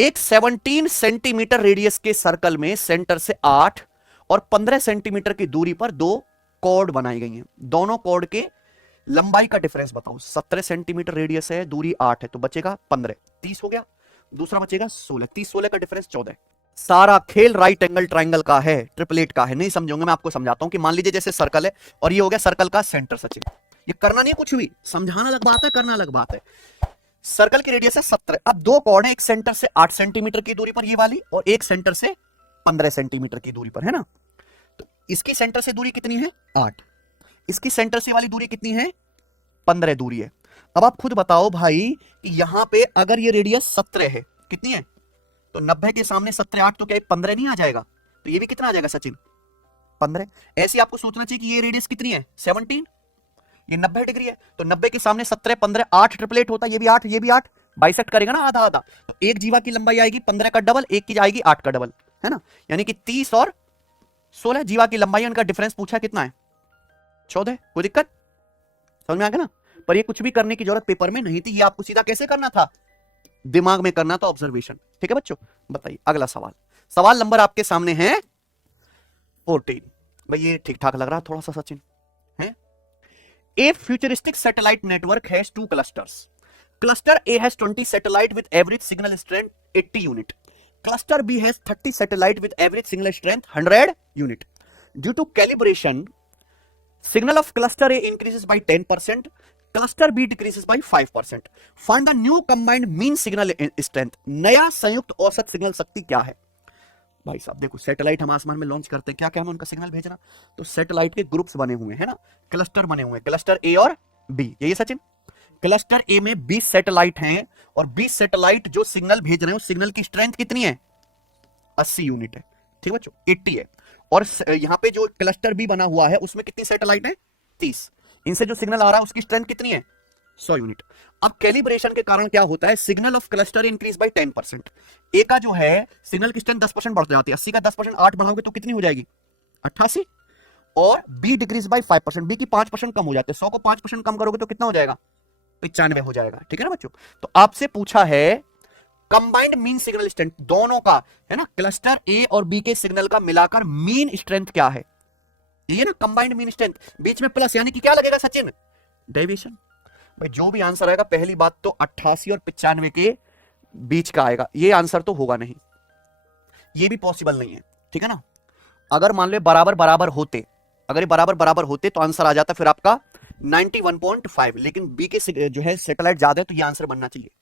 एक 17 centimetre radius के circle में सेंटर से 8 और 15 सेंटीमीटर की दूरी पर दो कॉर्ड बनाई गई हैं। दोनों कॉर्ड के लंबाई का डिफरेंस बताओ। 17 सेंटीमीटर रेडियस है, दूरी 8 है, तो बचेगा 15, 30 हो गया। दूसरा बचेगा 16, 30 16 का डिफरेंस 14। सारा खेल राइट एंगल ट्राइंगल का है, ट्रिपलेट का है। नहीं समझोगे मैं आपको समझाता हूं कि मान लीजिए जैसे सर्कल है और ये हो गया सर्कल का सेंटर। सचिन ये करना नहीं है कुछ भी, समझाना अलग बात है, करना अलग बात है। सर्कल की रेडियस है 17। अब दो कॉर्ड है, एक सेंटर से 8 सेंटीमीटर की दूरी पर ये वाली और एक सेंटर से 15 सेंटीमीटर की दूरी पर, है ना। तो इसकी सेंटर से दूरी कितनी है 8, इसकी सेंटर से वाली दूरी कितनी है 15 दूरी है। अब आप खुद बताओ भाई कि यहां पे अगर ये रेडियस 17 है, कितनी है, तो 90 के सामने 17 8 तो क्या 15 नहीं आ जाएगा, तो ये भी कितना आ जाएगा सचिन 15। ऐसे आपको सोचना चाहिए कि ये रेडियस कितनी है 17, ये 90 डिग्री है, तो 90 के सामने 17 15 8 ट्रिपलेट होता है, ये भी 8 ये भी 8, बाइसेक्ट करेगा ना आधा आधा, तो एक जीवा की लंबाई आएगी 15 का डबल, एक की आएगी 8 का डबल, है ना। यानी कि 30 और 16 जीवा की लंबाई, उनका डिफरेंस पूछा कितना है 14। कोई दिक्कत, समझ में आ गया ना। पर ये कुछ भी करने की जरूरत पेपर में नहीं थी, ये आपको सीधा कैसे करना था, दिमाग में करना था, ऑब्जर्वेशन। ठीक है बच्चों, बताइए अगला सवाल। सवाल नंबर आपके सामने है 14। भाई ये ठीक ठाक लग रहा है थोड़ा सा सचिन है। A futuristic satellite network has two clusters. Cluster A has 20 satellite with average signal strength 80 unit. Cluster B has 30 satellite with average signal strength 100 unit. Due to calibration, signal of cluster A increases by 10%, cluster B decreases by 5%. Find the new combined mean signal strength. नया संयुक्त औसत signal शक्ति क्या है। भाई साहब देखो, satellite हम आसमान में लॉन्च करते हैं, क्या क्या हमें उनका सिग्नल भेजना, तो सैटेलाइट के ग्रुप्स बने हुए हैं ना, क्लस्टर बने हुए हैं, क्लस्टर ए और बी, यही सचिन। क्लस्टर ए में 20 सैटेलाइट हैं और 20 सैटेलाइट जो सिग्नल भेज रहे हैं, उस सिग्नल की स्ट्रेंथ कितनी है 80 यूनिट है, ठीक बच्चों 80 है। और यहां पे जो क्लस्टर बी बना हुआ है उसमें कितनी सैटेलाइट है 30, इनसे जो सिग्नल आ रहा है उसकी स्ट्रेंथ कितनी है 100 यूनिट। अब कैलिब्रेशन के कारण क्या होता है, signal of cluster increase by 10%। ए का जो है सिग्नल की स्ट्रेंथ 10% बढ़ जाती है, 80 का 10% 8 बढ़ाओगे तो कितनी हो जाएगी 88। और बी डिक्रीज बाय 5%, बी की 5% कम हो जाते हैं, 100 को 5% कम करोगे तो कितना हो जाएगा 95 हो जाएगा, ठीक है ना बच्चों। तो आपसे पूछा है कंबाइंड मीन सिग्नल स्ट्रेंथ दोनों का, है ना, क्लस्टर ए और बी के सिग्नल का मिलाकर मीन स्ट्रेंथ क्या है, ये ना कंबाइंड मीन स्ट्रेंथ, बीच में प्लस यानी कि क्या लगेगा सचिन डेविएशन। भाई जो भी आंसर आएगा पहली बात तो 88 और 95 के बीच का आएगा, ये आंसर तो होगा नहीं, ये भी पॉसिबल नहीं है, ठीक है ना। अगर मान लो बराबर बराबर होते, अगर ये बराबर बराबर होते तो आंसर आ जाता फिर आपका 91.5, लेकिन बी के जो है सैटेलाइट ज्यादा है तो ये आंसर बनना चाहिए।